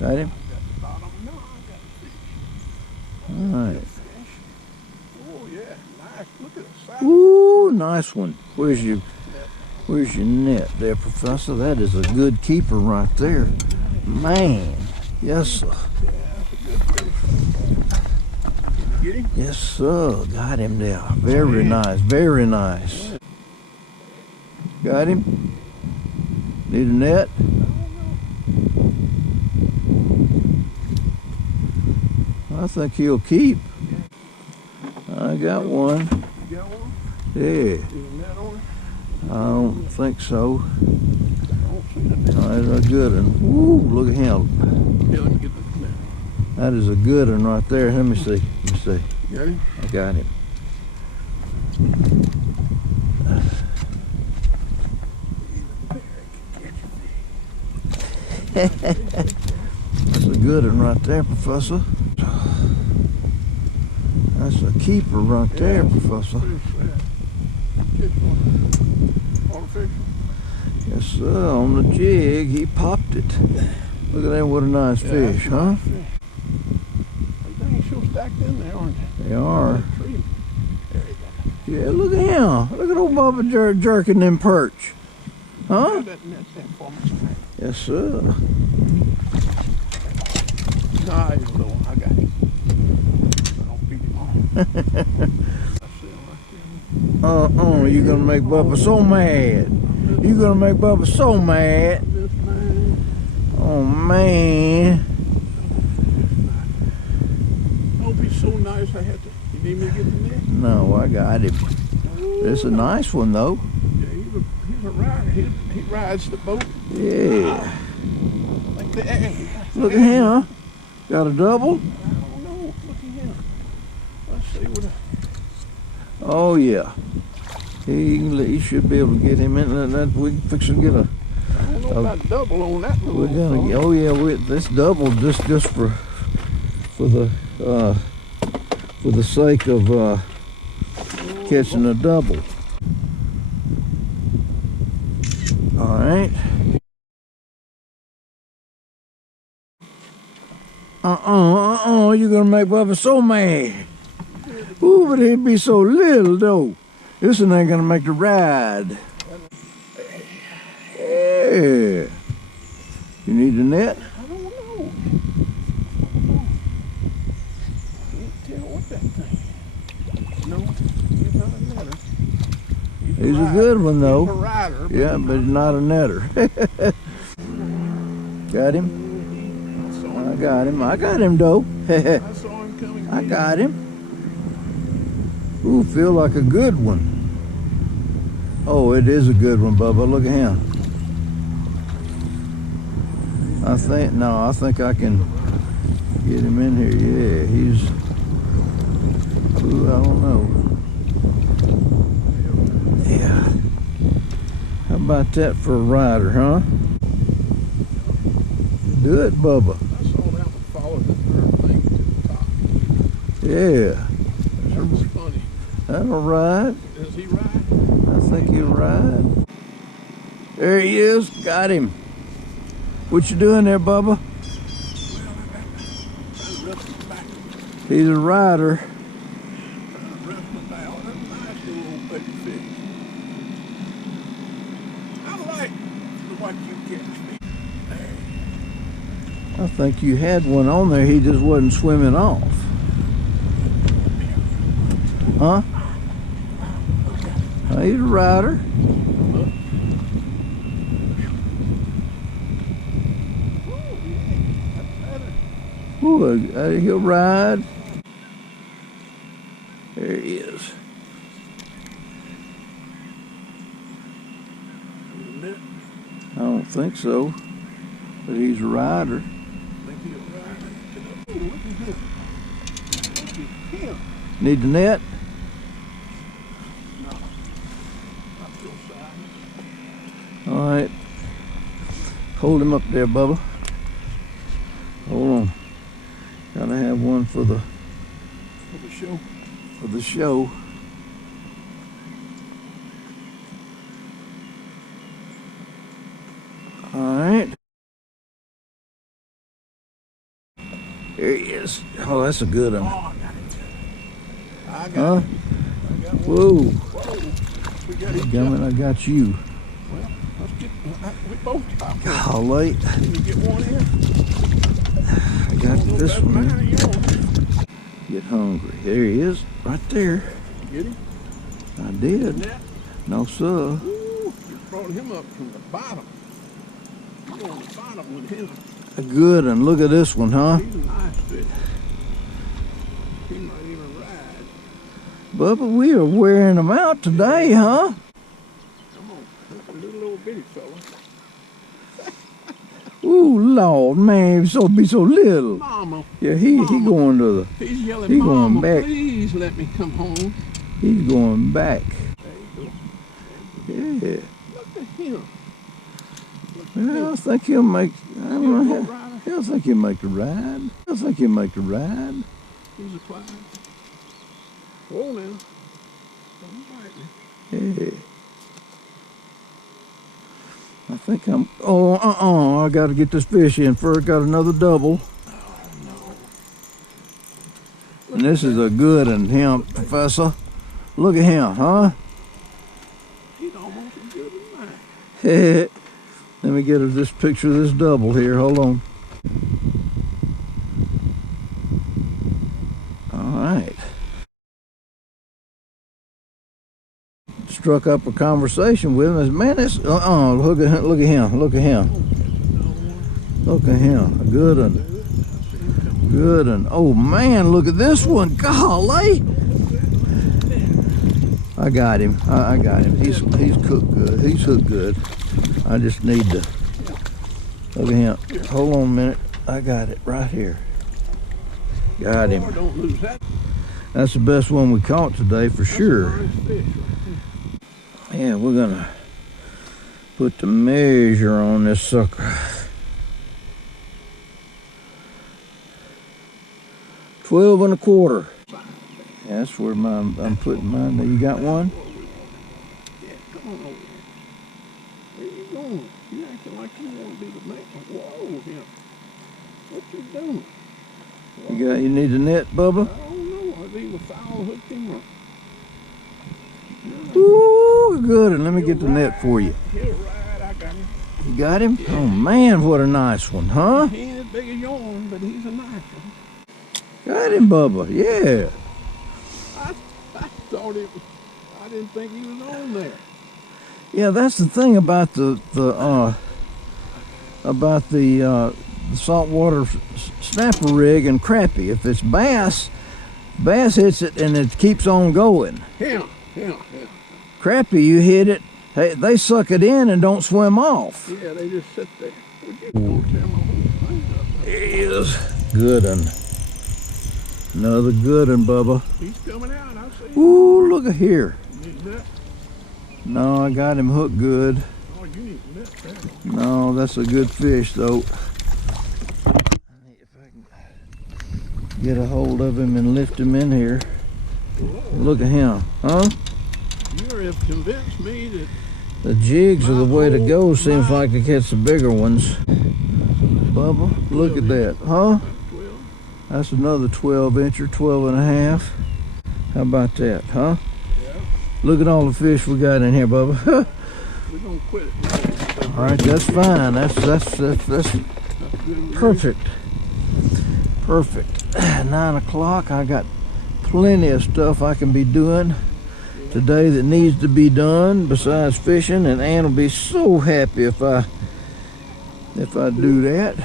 Got him? Alright. Oh yeah, nice. Look at the size. Ooh, nice one. Where's your net there, Professor? That is a good keeper right there. Man. Yes, sir. Get him? Yes, sir. Got him there. Very nice. Very nice. Got him? Need a net? I think he'll keep. I got one. You got one? Yeah. Is a net on it? I don't think so. I don't see the net. Oh, that's a good one. Woo, look at him. Yeah, let me get the net. That is a good one right there. Let me see. Let me see. You got him? I got him. That's a good one right there, Professor. That's a keeper right there, Professor. Yes, sir. On the jig, he popped it. Look at that. What a nice fish, huh? They ain't so stacked in there, aren't they? They are. Yeah, look at him. Look at old Bubba jerking them perch. Huh? Yes, sir. Nah, he's a little one. I got him. I don't beat him on. You're gonna make Bubba so mad. You're gonna make Bubba so mad. Oh, man. Don't be so nice. I had to. You need me to get the net? No, I got him. It's a nice one, though. Yeah, he's a rider. He rides the boat. Yeah. Like that. Look at him. Got a double? I don't know. Look at him. Let's see what. Oh, yeah. He should be able to get him in. That we can fix and get a. I don't know about double on that little. We're gonna. Oh yeah, this double just for the sake of catching a double. All right. You're gonna make Bubba so mad. Ooh, but he'd be so little though. This one ain't gonna make the ride. Yeah. You need a net? I don't know. Can't tell what that thing. No, he's not a netter. He's a good one though. He's a rider. Yeah, but not a netter. Got him? I got him. I got him though. I saw him coming. I got him. Ooh, feel like a good one. Oh, it is a good one, Bubba. Look at him. I think I can get him in here. Yeah, he's. Ooh, I don't know. Yeah. How about that for a rider, huh? Do it, Bubba. I saw that one follow the thing to the top. Yeah. That was funny. That'll ride. Does he ride? I think he'll ride. There he is. Got him. What you doing there, Bubba? He's a rider. I think you had one on there. He just wasn't swimming off. Huh? He's a rider. Ooh, he'll ride. There he is. I don't think so, but he's a rider. Need the net? All right. Hold him up there, Bubba. Hold on. Gotta have one for the show. For the show. All right. There he is. Oh, that's a good one. Oh, I got it. Huh? Whoa. We got each Gummit, I got you. Well, let's get, we both got one. Golly. Can you get one in? I got this Mine or one. yours? Get hungry. There he is. Right there. Get him? I did. Net? No, sir. Ooh, you brought him up from the bottom. You're on the bottom with him. A good one. Look at this one, huh? He's a nice fish. He might even ride. Bubba, we are wearing them out today, huh? Come on, that's a little old bitty fella. Ooh, Lord, man, he's so be so little. Mama, Yeah, he going to the. he's yelling, He going Mama, back. please let me come home. He's going back. There you go. Yeah. Look at him. Well, I think he'll make. I don't He'll know. go rider. I think he'll make the ride. I think he'll make the ride. He's a climb. Whoa now. Don't bite me. Yeah. I think I'm. Oh, I got to get this fish in first. Got another double. Oh no. And this is a good one, him, Professor. Look at him, huh? He's almost as good as mine. Let me get this picture of this double here. Hold on. All right. Struck up a conversation with him. I said, man, this. Look at him. Look at him. Look at him. Look at him. A good one. Good one. Oh man, look at this one. Golly. I got him. I got him. He's cooked good. He's hooked good. I just need to look at him. Hold on a minute. I got it right here. Got him. Don't lose that. That's the best one we caught today for sure. Nice fish right Yeah, we're gonna put the measure on this sucker. 12 1/4. Yeah, that's where I'm putting mine. You got one? Yeah, come on over here. Where you going? You acting like you want to be the man. Whoa, yeah. What you doing? You need the net, Bubba? I don't know. I've either foul hooked him or... Ooh, good. And let me get the net for you. He'll ride. I got him. You got him? Oh man, what a nice one, huh? He ain't as big as yours, but he's a nice one. Got him, Bubba. Yeah. I thought it was... I didn't think he was on there. Yeah, that's the thing about the saltwater snapper rig and crappie. If it's bass hits it and it keeps on going. Yeah. Crappie, you hit it, hey, they suck it in and don't swim off. Yeah, they just sit there. Would you go tear my whole thing up? There he is. Good one. Another good one, Bubba. He's coming out, I see. Ooh, look at here. You need that? No, I got him hooked good. Oh, you need that. No, that's a good fish, though. If I can get a hold of him and lift him in here. Look at him, huh? You have convinced me that The jigs are the way to go. Seems like to catch the bigger ones. Bubba, look at that, huh? 12. That's another 12-incher, 12 and a half. How about that, huh? Yeah. Look at all the fish we got in here, Bubba. We're gonna quit it. All right, that's fine. That's perfect. Perfect. 9 o'clock. I got plenty of stuff I can be doing today that needs to be done besides fishing, and Ann will be so happy if I do that.